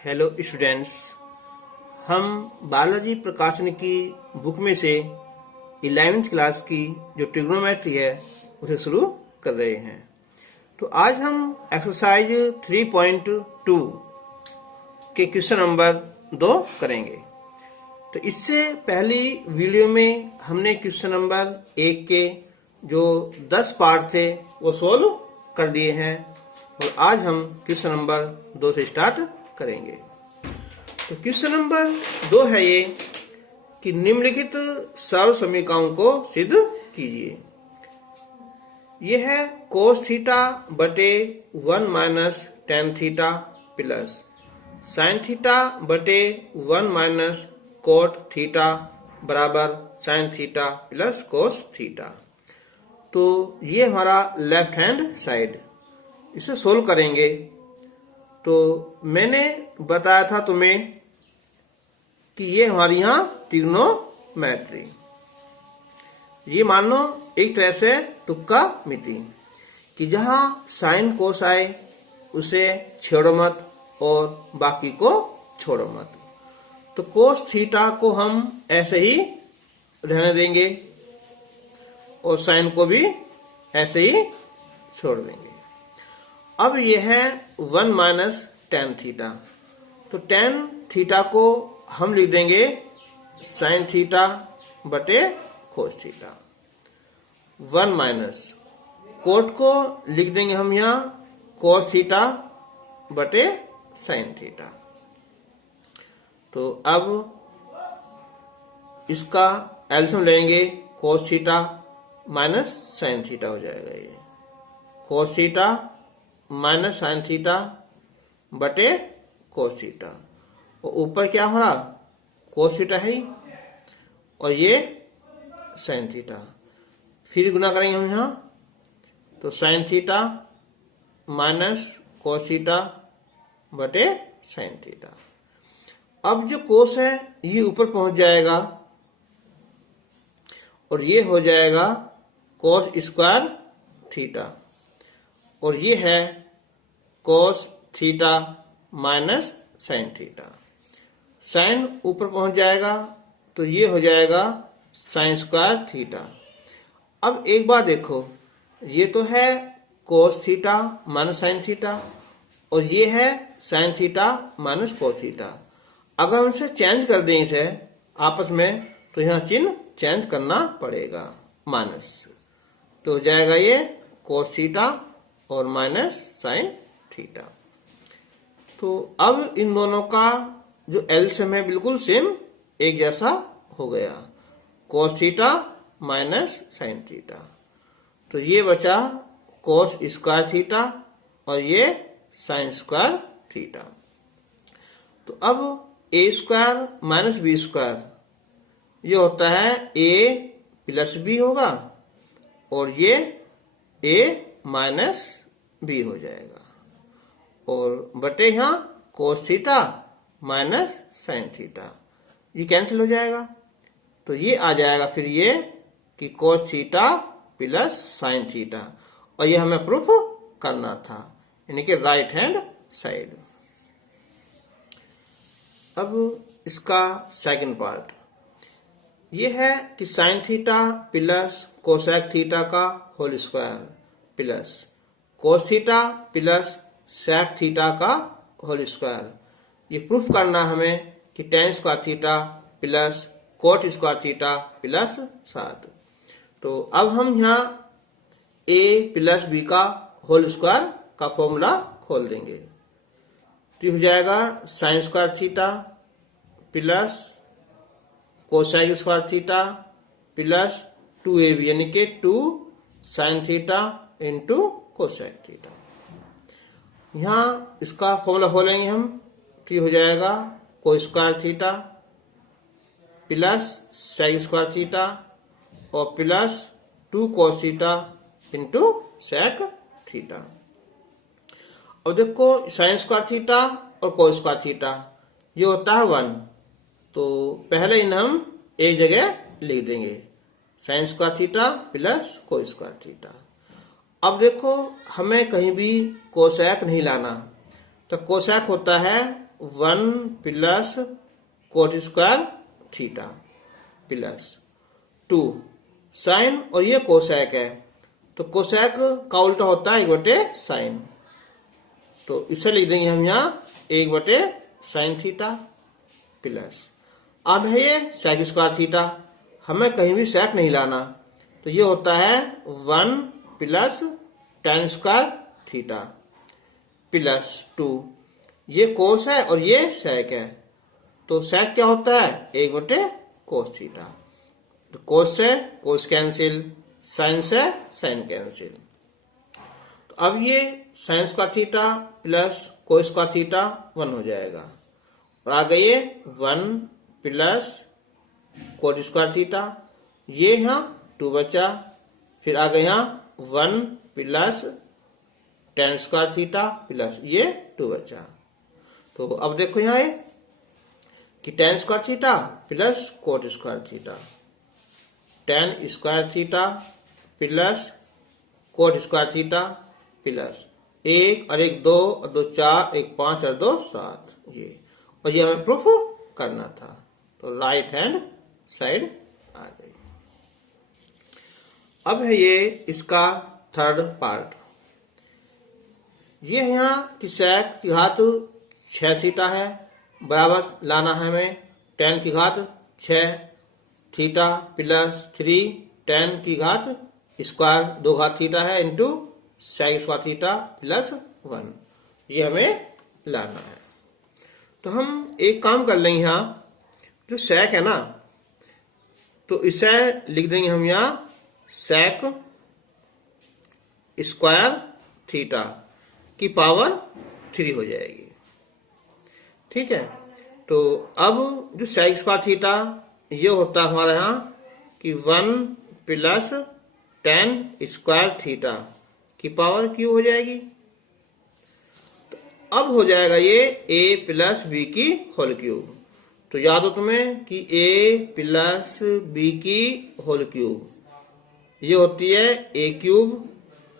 Hello students, हम बालाजी प्रकाशन की बुक में से 11वीं क्लास की जो ट्रिग्नोमेट्री है उसे शुरू कर रहे हैं। तो आज हम एक्सरसाइज 3.2 के क्वेश्चन नंबर 2 करेंगे। तो इससे पहली वीडियो में हमने क्वेश्चन नंबर 1 के जो 10 पार्ट थे वो सोल्व कर दिए हैं और आज हम क्वेश्चन नंबर 2 से स्टार्ट करेंगे। तो क्वेश्चन नंबर 2 है ये कि निम्नलिखित सर्व समीकरणों को सिद्ध कीजिए। ये है कोस थीटा बटे 1 minus tan theta plus sine theta बटे 1 माइनस कोट थीटा बराबर sign theta plus cos theta. तो ये हमारा लेफ्ट हैंड साइड, इसे सोल्व करेंगे। तो मैंने बताया था तुम्हें कि ये हमारी यहाँ ट्रिग्नोमेट्री, ये मान लो एक तरह से तुक्का मिति कि जहाँ साइन कोस आए उसे छेड़ो मत और बाकी को छोड़ो मत। तो कोस थीटा को हम ऐसे ही रहने देंगे और साइन को भी ऐसे ही छोड़ देंगे। अब ये है 1 माइनस टेन थीटा, तो टेन थीटा को हम लिख देंगे साइन थीटा बटे कोस थीटा। 1 माइनस कोट को लिख देंगे हम यहाँ कोस थीटा बटे साइन थीटा। तो अब इसका एलसीएम लेंगे, कोस थीटा माइनस साइन थीटा हो जाएगा। ये कोस थीटा माइनस साइन थीटा बटे कोस थीटा, और ऊपर क्या हमारा कोस थीटा है और ये साइन थीटा। फिर गुना करेंगे हम यहाँ, तो sign theta minus cos theta बटे साइन थीटा। अब जो कोस है ये ऊपर पहुंच जाएगा और ये हो जाएगा कोस स्क्वायर थीटा, और ये है cos theta minus sine theta. Sine ऊपर पहुंच जाएगा तो ये हो जाएगा साइन स्क्वायर थीटा। अब एक बार देखो, ये तो है cos theta minus sine theta और ये है sign theta minus cos theta. अगर हम इसे चेंज कर दें इसे आपस में, तो यहाँ चिन्ह चेंज करना पड़ेगा, माइनस। तो हो जाएगा ये कोस थीटा और माइनस साइन थीटा। तो अब इन दोनों का जो एलसीएम है बिल्कुल सेम एक जैसा हो गया, कोस थीटा माइनस साइन थीटा। तो ये बचा कोस स्क्वायर थीटा और ये साइन स्क्वायर थीटा। तो अब ए स्क्वायर माइनस बी स्क्वायर ये होता है ए प्लस बी होगा और ये ए माइनस बी हो जाएगा, और बटे यहाँ cos theta minus sine theta, ये कैंसिल हो जाएगा। तो ये आ जाएगा फिर ये कि कोस थीटा प्लस साइन थीटा, और ये हमें प्रूफ करना था, यानी कि राइट हैंड साइड। अब इसका सेकंड पार्ट ये है कि sine theta plus cosec theta का whole square plus cos theta plus sec theta का होल स्क्वायर। ये प्रूफ करना हमें कि tan square theta plus cot square theta plus 7। तो अब हम यहाँ a प्लस बी का होल स्क्वायर का फॉर्मूला खोल देंगे। तो हो जाएगा sine square theta plus cosine square theta plus 2ab, यानी कि 2 sine theta into cosine theta. यहाँ इसका फॉर्मूला खोलेंगे हम, तो हो जाएगा cos square theta plus sine square theta और plus 2 cos theta into sec theta. और देखो साइन स्क्वायर थीटा और कोस स्क्वायर थीटा ये होता है 1, तो पहले इन हम एक जगह लिख देंगे, sign square theta plus cos square theta. अब देखो हमें कहीं भी कोसेक नहीं लाना, तो कोसेक होता है 1 plus cot square theta plus 2 sine, और ये कोसेक है तो कोसेक का उल्टा होता है 1/साइन, तो इसे लिख देंगे हम यहाँ 1/साइन थीटा प्लस। अब है ये सेक स्क्वायर थीटा, हमें कहीं भी सेक नहीं लाना, तो ये होता है 1 plus tan square theta plus 2, ये कोस है और ये सेक है, तो सेक क्या होता है 1/कोस थीटा, तो कोस से कोस कैंसिल, साइन से साइन कैंसिल। तो अब ये sign square theta plus cos square theta 1 हो जाएगा, और आ गए 1 प्लस कोट स्क्वायर थीटा, ये यहाँ 2 बचा, फिर आ गया यहाँ 1 plus tan square theta plus ये 2 बचा। तो अब देखो यहाँ ये कि tan square theta plus cot square theta, tan square theta plus cot square theta plus 1 और 1 2 और 2 4, 1 5 और 2 7, ये, और ये हमें प्रूफ करना था, तो राइट हैंड साइड आ गई। अब है ये इसका थर्ड पार्ट, ये है यहाँ कि सेक की घात 6 थीटा है, बराबर लाना है हमें tan की घात 6 थीटा प्लस 3 tan की घात स्क्वायर 2 घात थीटा है into sec square theta plus 1, ये हमें लाना है। तो हम एक काम कर लेंगे, यहाँ जो सेक है ना, तो इसे लिख देंगे हम यहाँ सेक स्क्वायर थीटा की पावर 3 हो जाएगी, ठीक है। तो अब जो सेक स्क्वायर थीटा ये होता है हमारे यहाँ कि 1 प्लस tan स्क्वायर थीटा की पावर क्यू हो जाएगी। तो अब हो जाएगा ये a प्लस बी की होल क्यूब, तो याद हो तुम्हें कि a प्लस बी की होल क्यूब ये होती है a cube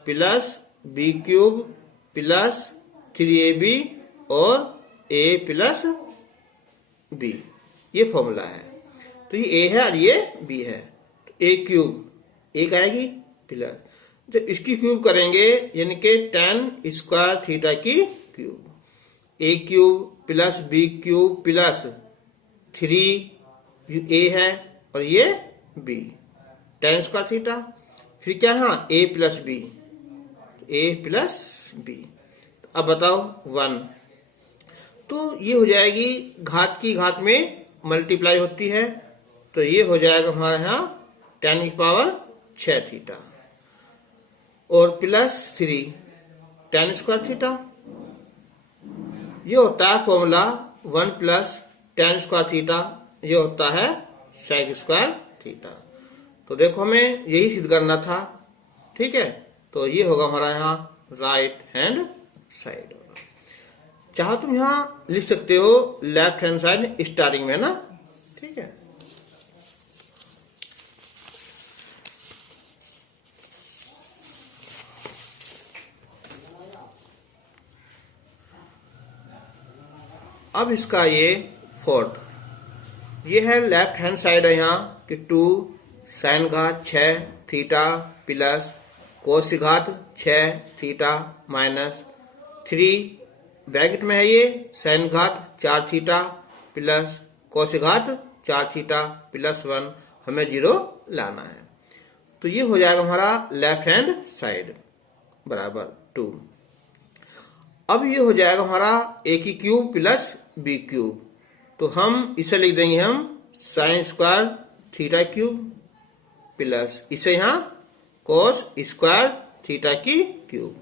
plus b cube plus 3ab और a प्लस b, ये फॉर्मूला है। तो ये a है और ये b है, तो a क्यूब एक आएगी प्लस, जब इसकी क्यूब करेंगे यानी कि tan स्क्वायर थीटा की cube, a cube plus b cube plus 3 a है और ये b, tan स्क्वायर थीटा, फिर क्या है a plus b, a plus b. अब बताओ 1, तो ये हो जाएगी घात की घात में मल्टीप्लाई होती है, तो ये हो जाएगा हमारे यहाँ tan की पावर 6 थीटा और प्लस 3 tan स्क्वायर थीटा, ये होता है formula 1 plus tan square theta, ये होता है सेक स्क्वायर थीटा। तो देखो हमें यही सिद्ध करना था, ठीक है। तो ये होगा हमारा यहाँ राइट हैंड साइड होगा। चाहो तुम यहाँ लिख सकते हो लेफ्ट हैंड साइड स्टार्टिंग में ना, ठीक है। अब इसका ये फोर्थ, ये है लेफ्ट हैंड साइड है यहाँ कि 2 साइन घात 6 थीटा प्लस कोस घात 6 थीटा माइनस 3 ब्रैकेट में है ये साइन घात 4 थीटा प्लस कोस घात 4 थीटा प्लस 1, हमें 0 लाना है। तो ये हो जाएगा हमारा लेफ्ट हैंड साइड बराबर 2। अब ये हो जाएगा हमारा a की क्यूब प्लस b क्यूब, तो हम इसे लिख देंगे हम sign square theta cube plus इसे यहाँ कोस स्क्वायर थीटा की क्यूब,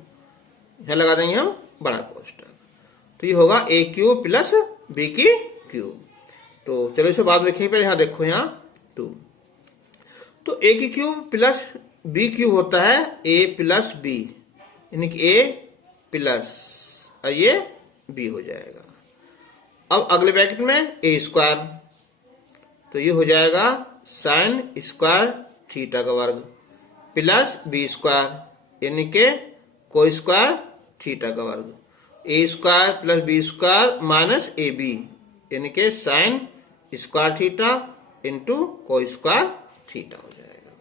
यहाँ लगा देंगे हम बड़ा कोष्टक, तो ये होगा a क्यूब प्लस b की क्यूब। तो चलो इसे बाद में लिखेंगे, पहले यहाँ देखो यहाँ 2, तो a की क्यूब प्लस b क्यूब होता है a प्लस b, यानी कि a प्लस और ये b हो जाएगा। अब अगले ब्रैकेट में a स्क्वायर, तो ये हो जाएगा साइन स्क्वायर थीटा का वर्ग प्लस b स्क्वायर यानी के कोस स्क्वायर थीटा का वर्ग, a square plus b square minus a b, यानी कि sine square theta into cos square theta हो जाएगा।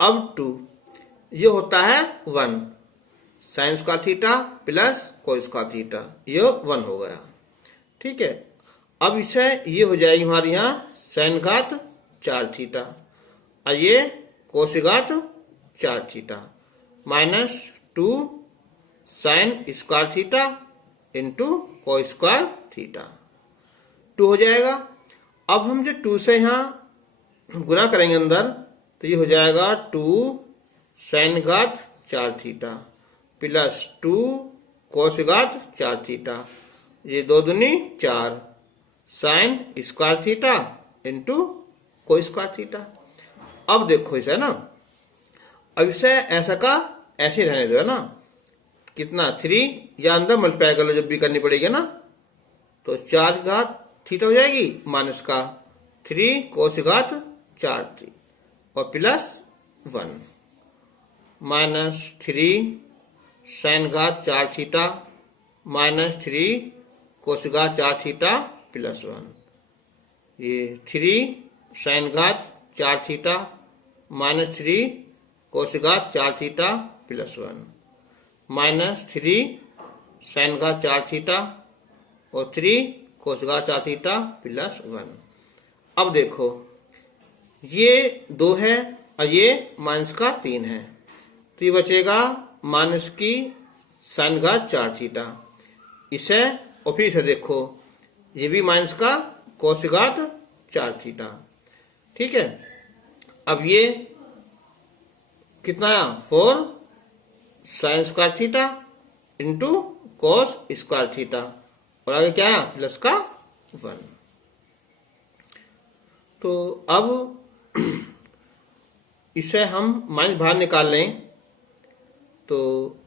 अब 2 ये होता है 1, sine square theta plus cos square theta, ये 1 हो गया। ठीक है, अब इसे ये हो जाएगी हमारे यहाँ साइन घात 4 थीटा और ये कोस घात 4 theta minus 2 sine square theta into cos square theta 2 हो जाएगा। अब हम जो 2 से यहाँ गुना करेंगे अंदर, तो ये हो जाएगा 2 साइन घात 4 थीटा प्लस 2 कोस घात 4 थीटा, ये 2 दूनी 4 sign square theta into cos square theta. अब देखो इसे ना, अब इसे ऐसा का ऐसे रहने दो ना, कितना 3 या अंदर मल्टीप्लाई कर लो जब भी करनी पड़ेगी ना, तो 4 घात थीटा हो जाएगी माइनस का 3 कोस घात 4 थी और प्लस 1 माइनस 3 साइन घात 4 थीटा माइनस 3 कोस घात 4 थीटा प्लस 1, ये 3 साइन घात 4 थीटा माइनस 3 कोस घात 4 थीटा प्लस 1 माइनस 3 साइन घात 4 थीटा और 3 कोस घात 4 थीटा प्लस 1। अब देखो ये 2 है और ये माइनस का 3 है, तो ये बचेगा माइनस की साइन घात 4 थीटा, इसे और फिर इसे देखो, ये भी माइनस का कोस घात 4 थीटा। ठीक है, अब ये कितना आया 4 sign square theta into cos square theta और आगे क्या है प्लस का 1। तो अब इसे हम माइनस बाहर निकाल लें, तो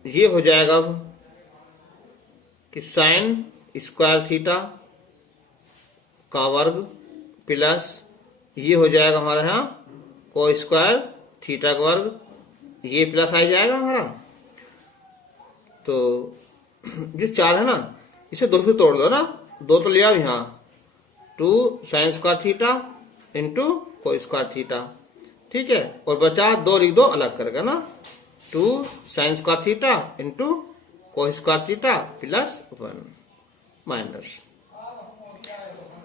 ये हो जाएगा अब कि साइन स्क्वायर थीटा का वर्ग प्लस ये हो जाएगा हमारा यहाँ कोस स्क्वायर थीटा का वर्ग, ये प्लस आ जाएगा हमारा। तो जो 4 है ना, इसे 2 से तोड़ दो ना, 2 तो ले आओ यहाँ, 2 sine square theta into cos square theta. ठीक है, और बचा 2 लिख दो अलग करके ना, 2 sine square theta into cos square theta plus 1 minus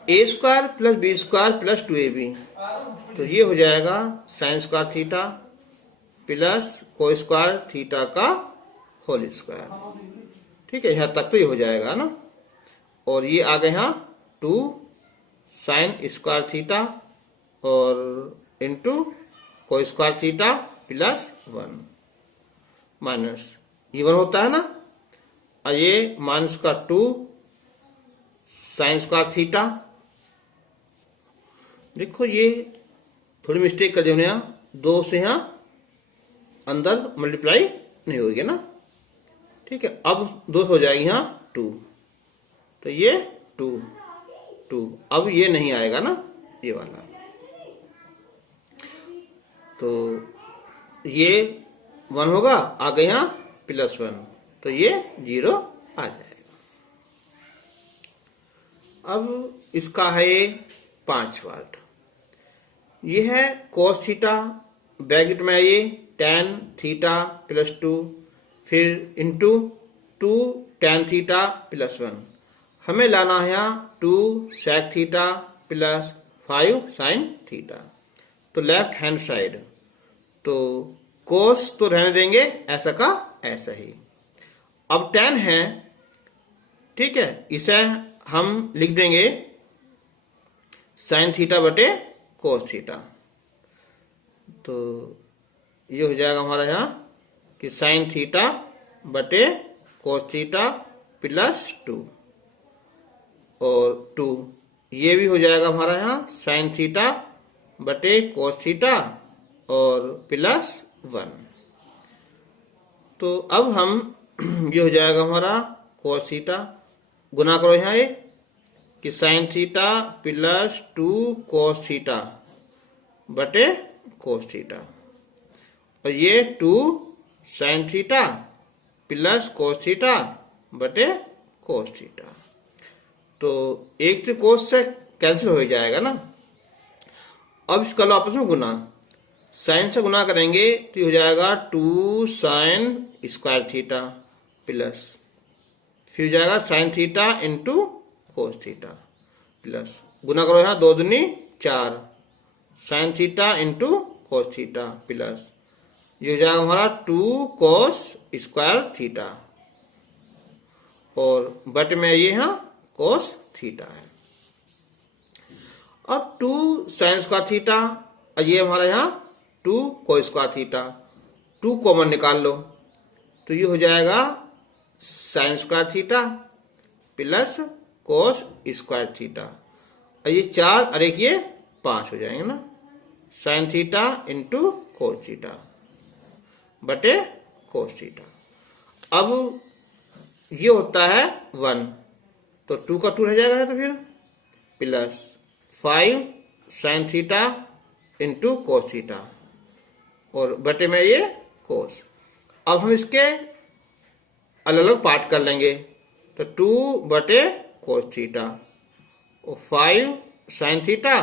a square plus b square plus 2ab, तो ये हो जाएगा sine square theta plus cos square theta का होल स्क्वायर। ठीक है, यहाँ तक तो ये हो जाएगा ना, और ये आ गए यहाँ 2 साइन स्क्वायर थीटा और into cos square theta plus 1 minus ये 1 होता है ना, और ये माइनस का 2 साइन स्क्वायर थीटा। देखो ये थोड़ी मिस्टेक कर दी हमने, यहाँ 2 से यहाँ अंदर मल्टीप्लाई नहीं होगी ना। ठीक है, अब 2 हो जाएगी यहाँ 2, तो ये 2 अब ये नहीं आएगा ना ये वाला, तो ये 1 होगा, आगे यहाँ प्लस 1, तो ये 0 आ जाएगा। अब इसका है ये 5 पार्ट, ये है कोस थीटा ब्रैकेट में ये tan थीटा प्लस 2 फिर इंटू 2 tan थीटा प्लस 1, हमें लाना है यहाँ 2 sec theta plus 5 sin theta. तो लेफ्ट हैंड साइड तो कोस तो रहने देंगे ऐसा का ऐसा ही। अब tan है, ठीक है, इसे हम लिख देंगे sin थीटा बटे कोस थीटा, तो ये हो जाएगा हमारा यहाँ कि sin थीटा बटे कोस थीटा प्लस 2 और 2, ये भी हो जाएगा हमारा यहाँ sin थीटा बटे कोस थीटा और प्लस 1। तो अब हम ये हो जाएगा हमारा कोस थीटा, गुना करो यहाँ ये कि sin theta plus 2 cos theta बटे कोस थीटा, और ये 2 sin theta plus cos theta बटे कोस थीटा। तो एक तो कोस से कैंसिल हो जाएगा ना। अब इसका लो आपस में गुना, साइन से गुना करेंगे तो ये हो जाएगा 2 साइन स्क्वायर थीटा प्लस, फिर हो जाएगा sine theta into cos theta plus, गुना करो यहाँ 2 दूनी 4 sine theta into cos theta plus, ये हो जाएगा हमारा 2 कोस स्क्वायर थीटा और बट में ये यहाँ कोस थीटा है। अब 2 साइन स्क्वायर थीटा और ये हमारा यहाँ 2 कोस स्क्वायर थीटा, 2 कॉमन निकाल लो तो ये हो जाएगा sine square theta plus cos square theta और ये 4 और एक ये 5 हो जाएंगे ना, sign theta into cos theta बटे कोस थीटा। अब ये होता है 1 तो 2 का 2 रह जाएगा है तो फिर plus 5 sign theta into cos theta और बटे में ये कोस। अब हम इसके अलग अलग पार्ट कर लेंगे तो 2 बटे कोस थीटा और 5 sign theta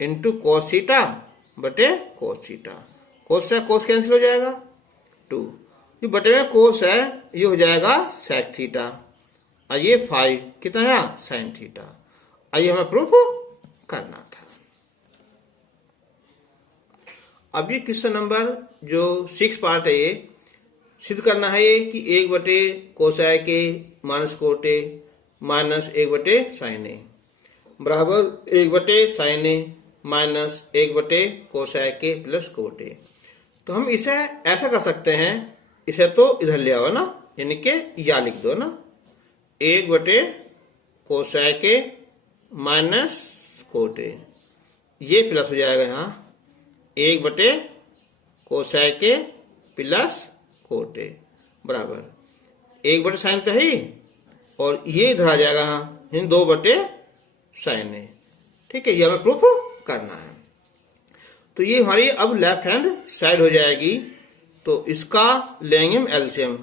into cos theta बटे कोस थीटा, कोस से कोस कैंसिल हो जाएगा 2, ये बटे में कोस है ये हो जाएगा सेक थीटा और ये 5 कितना है साइन थीटा। आइए हमें प्रूफ करना था। अब ये क्वेश्चन नंबर जो 6 पार्ट है ये सिद्ध करना है ये कि 1 बटे कोसाइक ए माइनस कोट ए माइनस 1 बटे साइन ए बराबर 1 बटे साइन ए माइनस 1 बटे कोसाइक ए प्लस कोट ए। तो हम इसे ऐसा कर सकते हैं, इसे तो इधर ले आओ ना, यानी कि या लिख दो ना 1 बटे कोसाइक ए माइनस कोट ए, ये प्लस हो जाएगा यहाँ 1 बटे कोसाइक ए प्लस कोट ए बराबर 1 बटे साइन तो है और ये इधर आ जाएगा यहाँ 2 बटे साइन ए। ठीक है, ये हमें प्रूफ करना है। तो ये हमारी अब लेफ्ट हैंड साइड हो जाएगी, तो इसका लेंगे हम एलसीएम,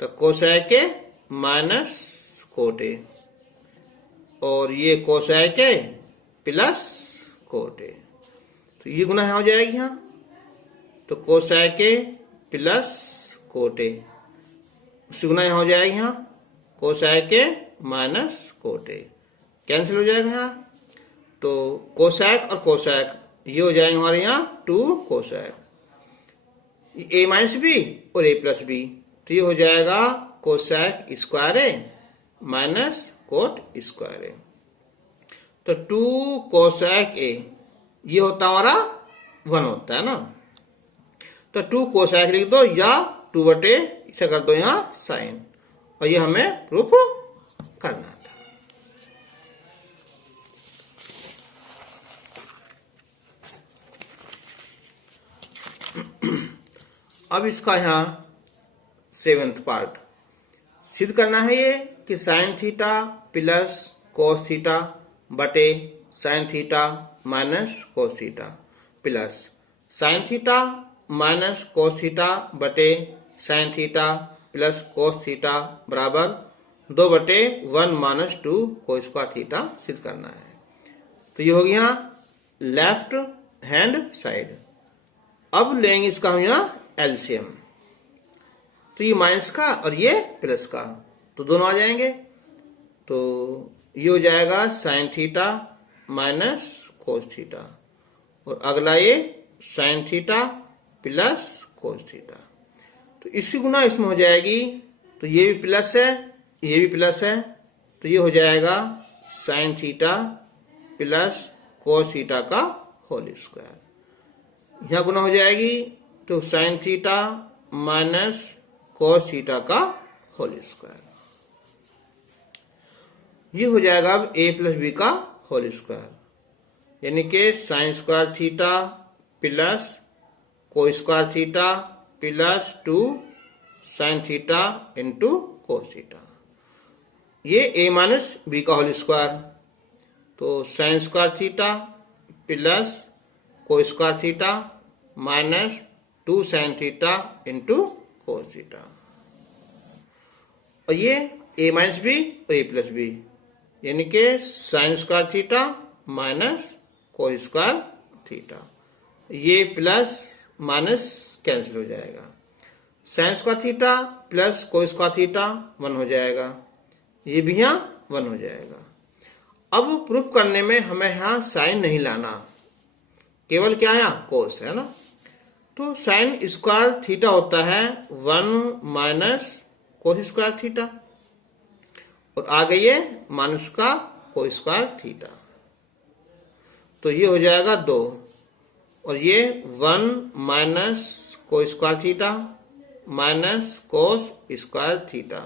तो कोसाइक ए माइनस कोट ए और ये कोसाइक ए प्लस कोट ए, तो ये गुना हो जाएगी यहाँ, तो कोसाइक ए प्लस कोट ए, उससे गुना यहाँ हो जाएगी यहाँ कोसाइक ए माइनस कोट ए, कैंसिल हो जाएगा यहाँ, तो कोसाइक और कोसाइक ये हो जाएंगे हमारे यहाँ 2 कोसाइक, ए माइनस बी और ए प्लस बी, तो ये हो जाएगा कोसाइक स्क्वायर ए माइनस कोट स्क्वायर ए, तो 2 कोसाइक ए ये होता हमारा 1 होता है ना, तो 2 कोसाइक लिख दो या 2 बटे इसे कर दो यहाँ साइन, और ये हमें प्रूफ करना था। अब इसका यहाँ 7th पार्ट सिद्ध करना है ये कि sine theta plus cos theta बटे sine theta minus cos theta plus sine theta minus cos theta बटे sine theta plus cos theta बराबर 2 बटे 1 माइनस 2 कोस स्क्वायर थीटा सिद्ध करना है। तो ये हो गया लेफ्ट हैंड साइड। अब लेंगे इसका हम यहाँ एलसीएम, तो ये माइनस का और ये प्लस का, तो दोनों आ जाएंगे, तो ये हो जाएगा sine theta minus cos theta और अगला ये sign theta plus cos theta, तो इसकी गुना इसमें हो जाएगी, तो ये भी प्लस है ये भी प्लस है, तो ये हो जाएगा sine theta plus cos theta का होल स्क्वायर, यहाँ गुना हो जाएगी तो sign theta minus cos theta का होल स्क्वायर, ये हो जाएगा अब a प्लस बी का होल स्क्वायर, यानी कि sine square theta plus cos square theta plus 2 sine theta into cos theta, ये a माइनस बी का होल स्क्वायर, तो sign square theta plus cos square theta minus 2 sine theta into cos theta, और ये a minus b और a plus b, यानी कि sine square theta minus cos square theta. ये plus minus cancel हो जाएगा। Sine square theta plus cos square theta 1 हो जाएगा, ये भी यहाँ 1 हो जाएगा। अब प्रूफ करने में हमें यहाँ साइन नहीं लाना, केवल क्या है यहाँ कोस है ना। तो साइन स्क्वायर थीटा होता है 1 माइनस कोस स्क्वायर थीटा, और आ गई है माइनस का कोस स्क्वायर थीटा, तो ये हो जाएगा 2, और ये 1 minus cos square theta minus cos square theta,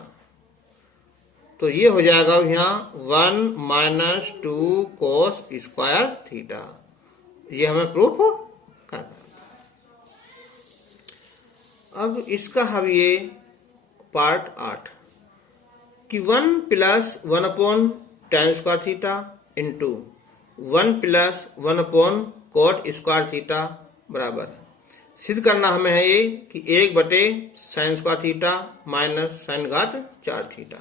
तो ये हो जाएगा यहाँ 1 माइनस 2 कोस स्क्वायर थीटा। ये हमें प्रूफ करना था। अब इसका हम ये पार्ट 8 कि 1 plus 1 upon tan square theta into 1 plus 1 upon cot square theta बराबर सिद्ध करना हमें है ये कि 1 बटे sine square theta minus sine घात 4 थीटा,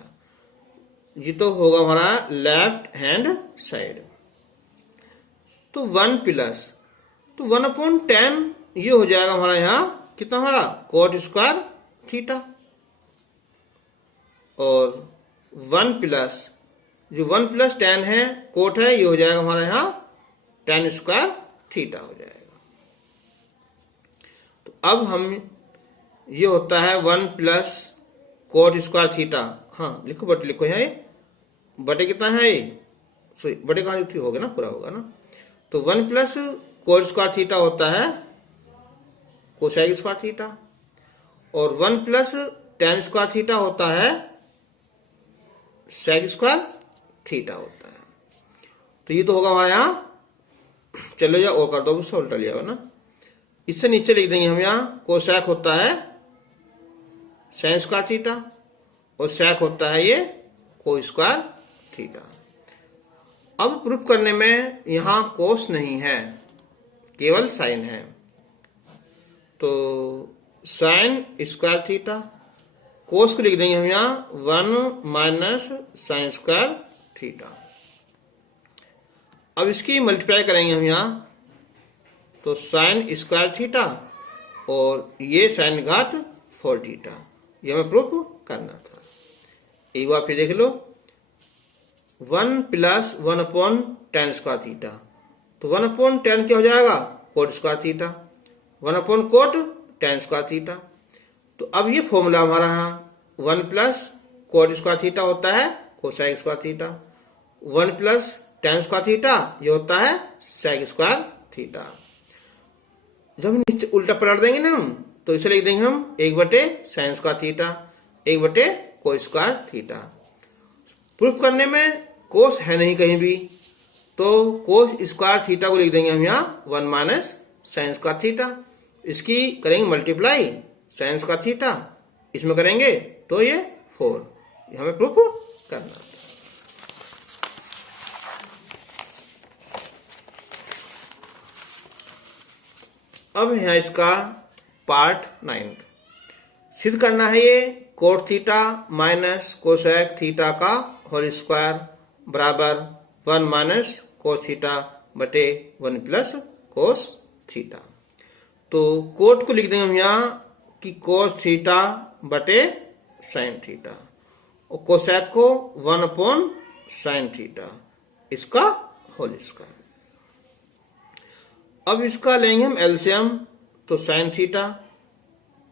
ये तो होगा हमारा लेफ्ट हैंड साइड। तो 1 प्लस, तो 1 अपॉन 10 ये हो जाएगा हमारा यहाँ कितना हमारा कोट स्क्वायर थीटा, और 1 प्लस जो 1 प्लस 10 है कोट है, ये हो जाएगा हमारा यहाँ tan स्क्वायर थीटा हो जाएगा। तो अब हम ये होता है 1 प्लस कोट स्क्वायर थीटा, हाँ लिखो बटे लिखो यहाँ, बटे कितना है ये, सॉरी बटे कहाँ हो गया ना, पूरा होगा ना। तो 1 प्लस कोट स्क्वायर थीटा होता है कोसाइन स्क्वायर थीटा, और 1 प्लस tan स्क्वायर थीटा होता है सेक स्क्वायर थीटा होता है। तो ये तो होगा हमारे यहाँ, चलो या और कर दो, उससे उल्टा लिया ना, इससे नीचे लिख देंगे हम यहाँ कोसेक होता है साइन स्क्वायर थीटा, और सेक होता है ये कोस स्क्वायर थीटा। अब प्रूफ करने में यहाँ कोस नहीं है, केवल साइन है, तो साइन स्क्वायर थीटा, कोस को लिख देंगे हम यहाँ 1 माइनस साइन स्क्वायर थीटा। अब इसकी मल्टीप्लाई करेंगे हम यहाँ, तो साइन स्क्वायर थीटा और ये साइन घात 4 थीटा, ये हमें प्रूफ करना था। एक बार फिर देख लो, 1 plus 1 upon tan square theta, तो 1 अपॉन 10 क्या हो जाएगा coat square theta, 1 upon coat tan square theta. तो अब ये फॉर्मूला हमारा यहाँ 1 प्लस कोट स्क्वायर थीटा होता है cosine square theta, 1 plus tan square theta ये होता है सेक स्क्वायर थीटा। जब हम नीचे उल्टा पलट देंगे ना हम, तो इसे लिख देंगे हम 1 बटे साइन स्क्वायर थीटा 1 बटे कोस स्क्वायर थीटा। प्रूफ करने में कोस है नहीं कहीं भी, तो कोस स्क्वायर थीटा को लिख देंगे हम यहाँ 1 माइनस साइन स्क्वायर थीटा, इसकी करेंगे मल्टीप्लाई साइन स्क्वायर थीटा, इसमें करेंगे तो ये 4, ये हमें प्रूफ करना। अब यहाँ इसका पार्ट 9 सिद्ध करना है ये cot theta minus cosec theta का होल स्क्वायर बराबर 1 माइनस कोस थीटा बटे 1 प्लस कोस थीटा। तो कोट को लिख देंगे हम यहाँ कि कोस थीटा बटे साइन थीटा, और कोसेक को 1 अपॉन साइन थीटा, इसका होल स्क्वायर। अब इसका लेंगे हम एलसीएम, तो साइन थीटा,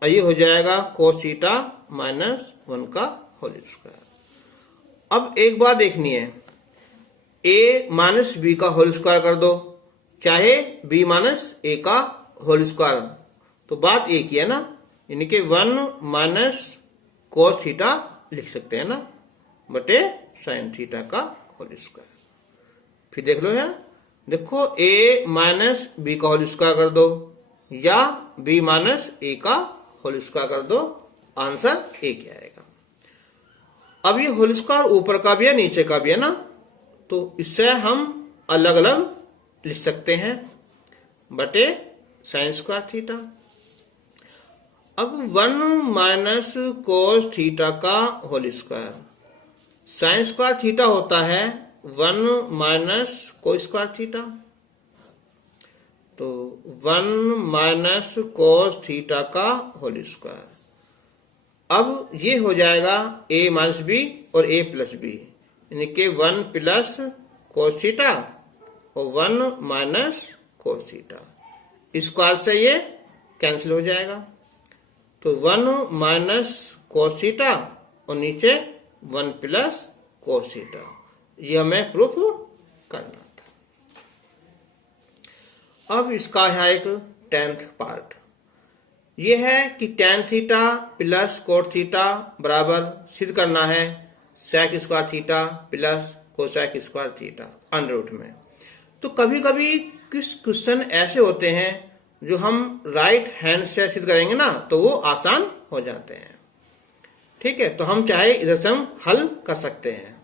ये हो जाएगा कोस थीटा माइनस 1 का होल स्क्वायर। अब एक बात देखनी है, a माइनस बी का होल स्क्वायर कर दो, चाहे b माइनस ए का होल स्क्वायर, तो बात एक ही है ना, यानी कि 1 माइनस कोस थीटा लिख सकते हैं ना बटे साइन थीटा का होल स्क्वायर। फिर देख लो यार, देखो a माइनस बी का होल स्क्वायर कर दो या b माइनस ए का होल स्क्वायर कर दो, आंसर एक ही आएगा। अब ये होल स्क्वायर ऊपर का भी है नीचे का भी है ना, तो इससे हम अलग अलग लिख सकते हैं बटे साइन स्क्वायर थीटा। अब 1 माइनस कोस थीटा का whole square, sine square theta होता है 1 माइनस कोस स्क्वायर थीटा, तो 1 माइनस कोस थीटा का होल स्क्वायर। अब ये हो जाएगा a माइनस बी और a प्लस बी, यानी कि 1 प्लस कोस थीटा और 1 माइनस कोस थीटा। स्क्वायर से ये कैंसिल हो जाएगा, तो 1 माइनस कोस थीटा और नीचे 1 प्लस कोस थीटा। ये हमें प्रूफ करना था। अब इसका यहाँ एक 10th पार्ट ये है कि tan theta plus cot theta बराबर सिद्ध करना है sec square theta plus cosec square theta under root में। तो कभी कभी कुछ क्वेश्चन ऐसे होते हैं जो हम राइट हैंड से सिद्ध करेंगे ना तो वो आसान हो जाते हैं। ठीक है, तो हम चाहे इधर से हम हल कर सकते हैं।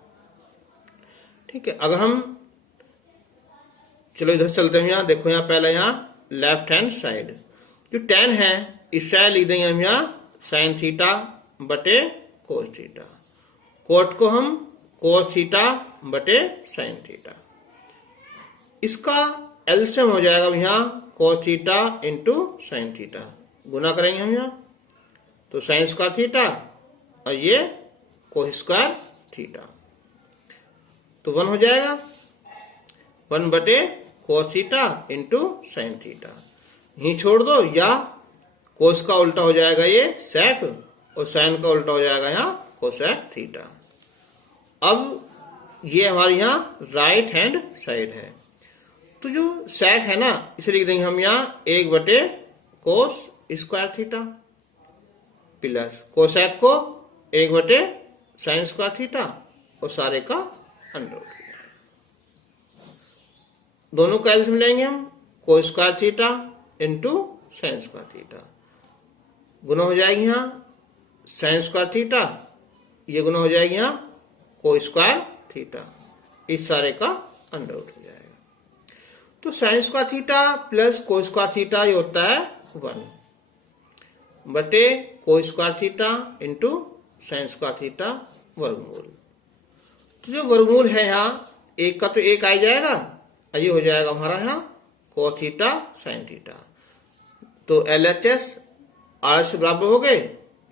ठीक है, अगर हम चलो इधर चलते हैं, यहाँ देखो, यहाँ पहले यहाँ लेफ्ट हैंड साइड जो tan है इस साइड लिख देंगे हम यहाँ साइन थीटा बटे कोस थीटा, कोट को हम कोस थीटा बटे साइन थीटा। इसका एलसीएम हो जाएगा यहाँ cos theta into sine theta, गुना करेंगे हम यहाँ तो साइन स्क्वायर थीटा और ये कोस स्क्वायर थीटा, तो 1 हो जाएगा 1 बटे कोस थीटा इंटू साइन थीटा। यहीं छोड़ दो, या कोस का उल्टा हो जाएगा ये सेक और साइन का उल्टा हो जाएगा यहाँ कोसेक थीटा। अब ये हमारे यहाँ राइट हैंड साइड है, तो जो सेक है ना इसे लिख देंगे हम यहाँ 1 बटे कोस स्क्वायर थीटा प्लस कोसेक को 1 बटे साइन स्क्वायर थीटा और सारे का अंडर रूट। दोनों का एलसीएम लेंगे हम cos square theta into sine square theta, गुना हो जाएगी यहाँ साइन स्क्वायर थीटा, ये गुना हो जाएगी यहाँ कोस स्क्वायर थीटा, इस सारे का अंडर रूट हो जाएगा। तो sign square theta plus cos square theta ये होता है 1 बटे कोस square theta into sine square theta वर्गमूल। तो जो वर्गमूल है यहाँ एक का तो एक आ जाएगा, ये हो जाएगा हमारा यहाँ कोस थीटा साइन थीटा, तो LHS R से बराबर हो गए,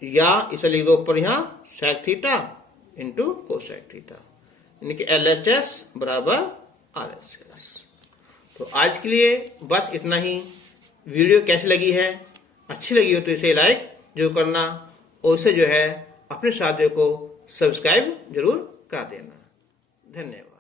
या इसे लिख दो ऊपर यहाँ sec theta into cosec theta, यानी कि LHS बराबर RHS। तो आज के लिए बस इतना ही। वीडियो कैसी लगी है, अच्छी लगी हो तो इसे लाइक जरूर करना और इसे जो है अपने साथियों को सब्सक्राइब जरूर कर देना। धन्यवाद।